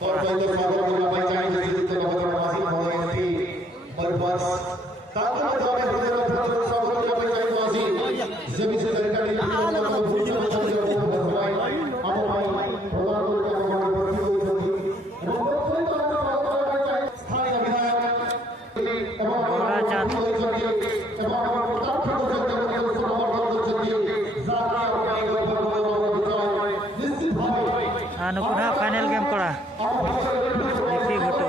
Korban स्वागत menyampaikan izin kepada masing-masing berbuat satu menjadi berbuat स्वागत menyampaikan masing sebisa dari kali ini kita puji dan syukur berbaik apa baik pengatur yang bersyukur jadi स्थानीय विधायक anu kuna final game kora দেখি ভোটো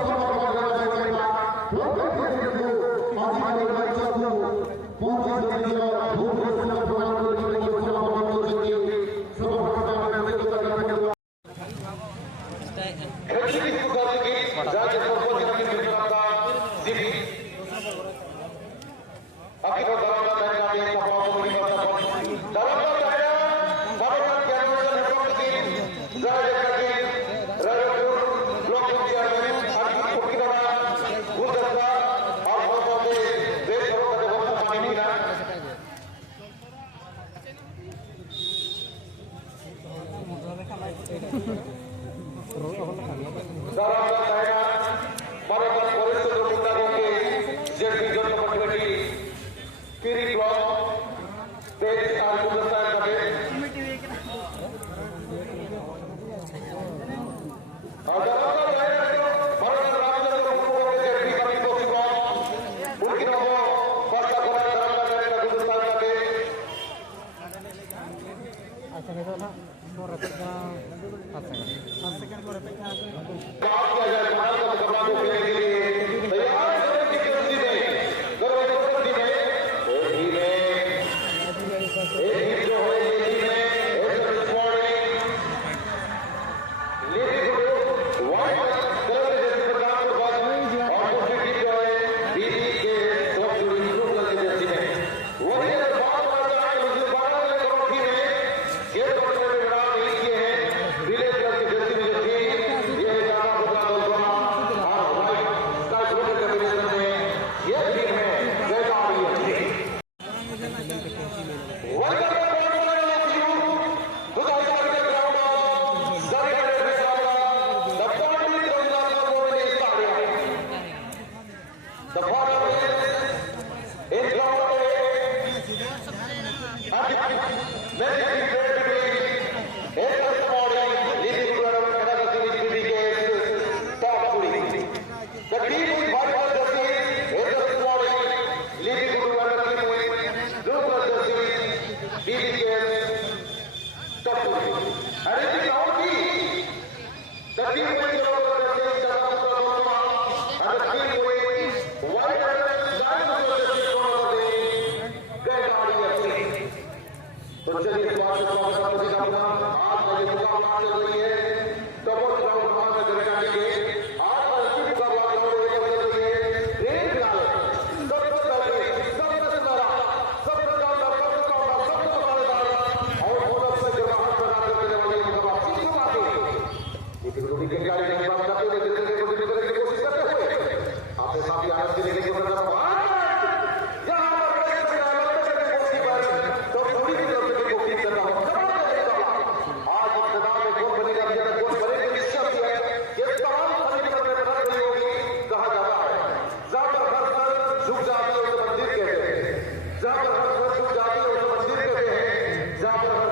जहाँ पर हर नदी के बाद जाती है उसे मंदिर कहते हैं, जहाँ पर हर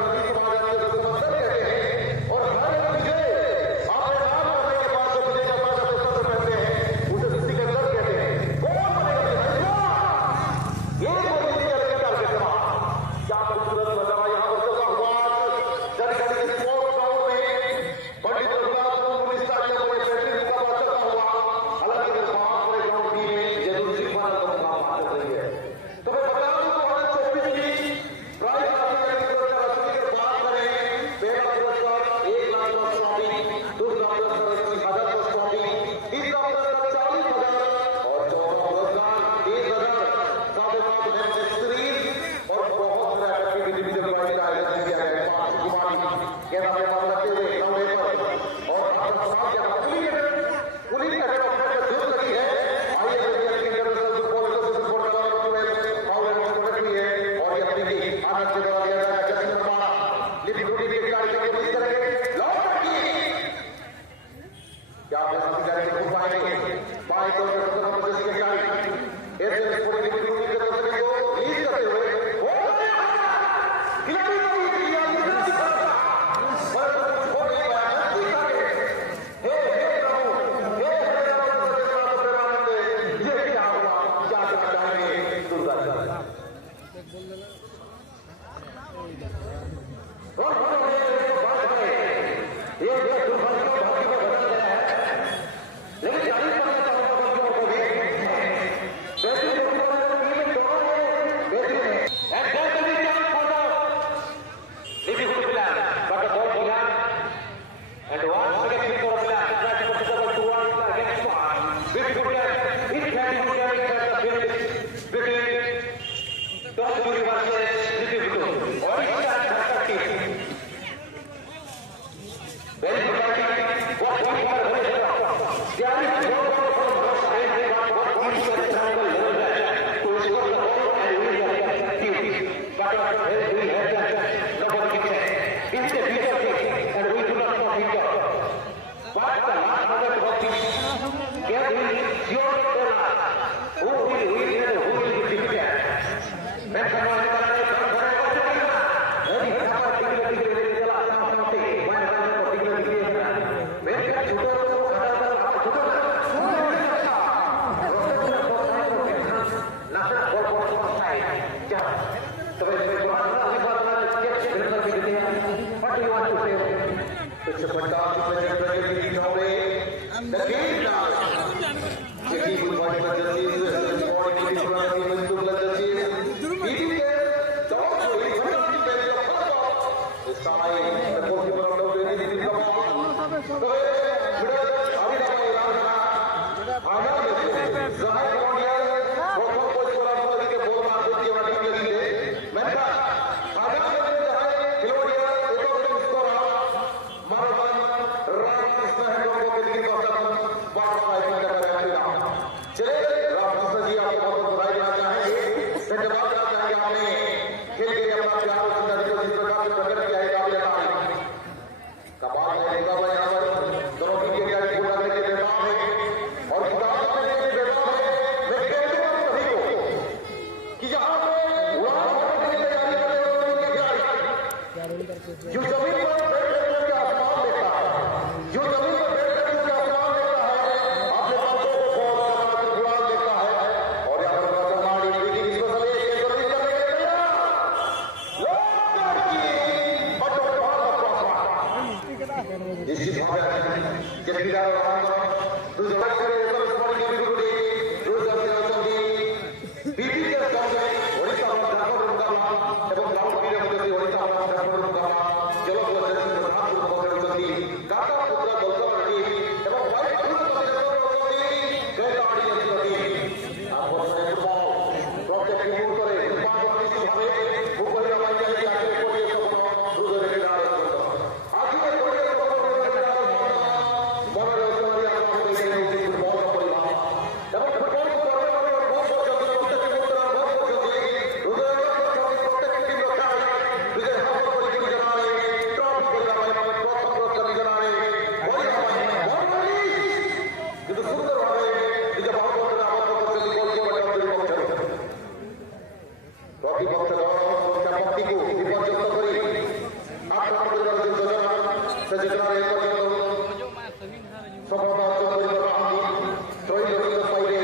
विजय अपने नाम होने के क्या आप ऐसी गाड़ी को पाएंगे बाएं तौर पर सबसे जबरदस्त की गाड़ी ऐसे पूरी टीम की तरफ से को लीड करते हुए वो खिलाड़ी को दिया नहीं करता पर छोड़ नहीं पाया ठीक है हे प्रभु हे ये क्या हुआ क्या चाहेंगे Durga It's a fantastic pleasure to be the game now. City will watch the disease and sport in the front of the disease. Eating there, talk to it, the sky, the goalkeeper of the very come on. So,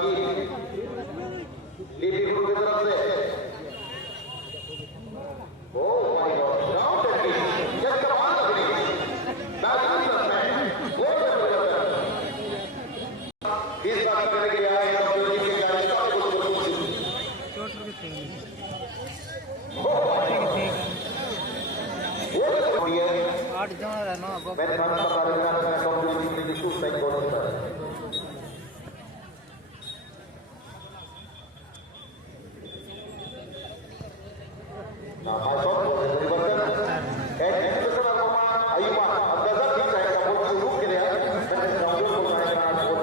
की लीडी ग्रुप की तरफ से oh my God ground technique क्या कमाल का finish batting करना है बहुत जबरदस्त इस बात करने के लिए आए हैं जो टीम के खिलाड़ी का चोट भी थे वो तो ये 8 जन रहना मैंने खाना का कार्यक्रम का कंप्लीट की शूट साइड बॉल पर ना माइक ऑफ परिवर्तन एजुकेशन अनुमान आयुमान अंदाजा ठीक है का वो शुरू के लिए मैंने ग्राउंड को बनाया वो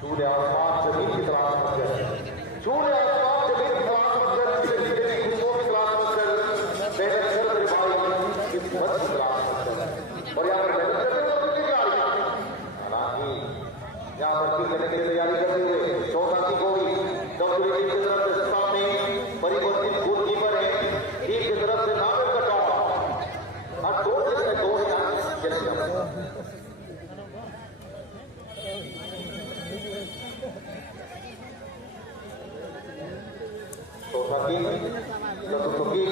सूर्य आसमान जमीन की तरफ मत सूर्य आसमान जमीन की तरफ मत से नीचे खुशबू की तरफ मत मेरे सर मेरे भाई इस मत की तरफ मत और यहाँ पर मेहनत करते हुए अपनी तैयारी हालांकि यहाँ पर फिर करने की तैयारी करते हुए चौथा को भी डब्ल्यू टीम की तरफ से सामने परिवर्तित गोलकीपर है टीम की तरफ से नामिल कटा और दो से दो चले जाते चौथा टीम चतुर्थ टीम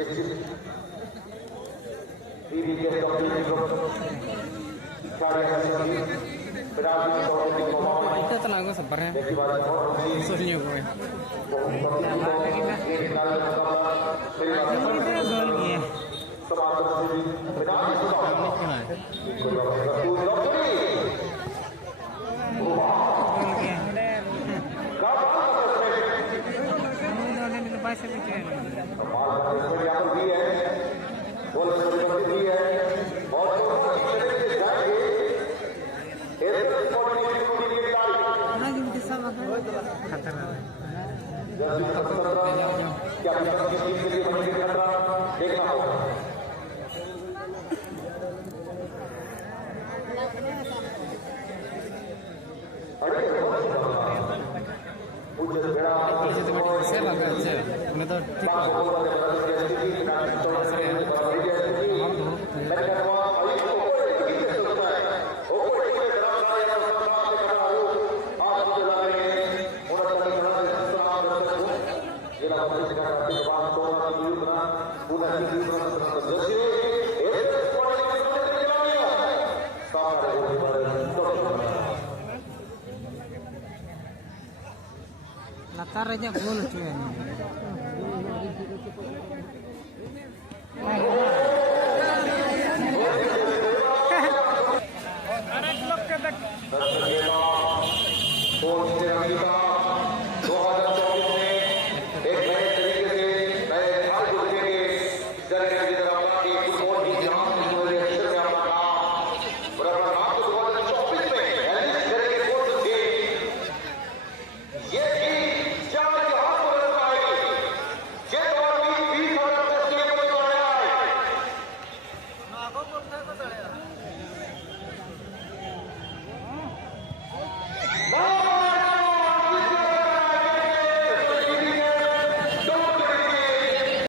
इस टीवी के complete kita tenaga sebenarnya soalnya gue देखना होगा udah tuh latar aja gol cuy Kita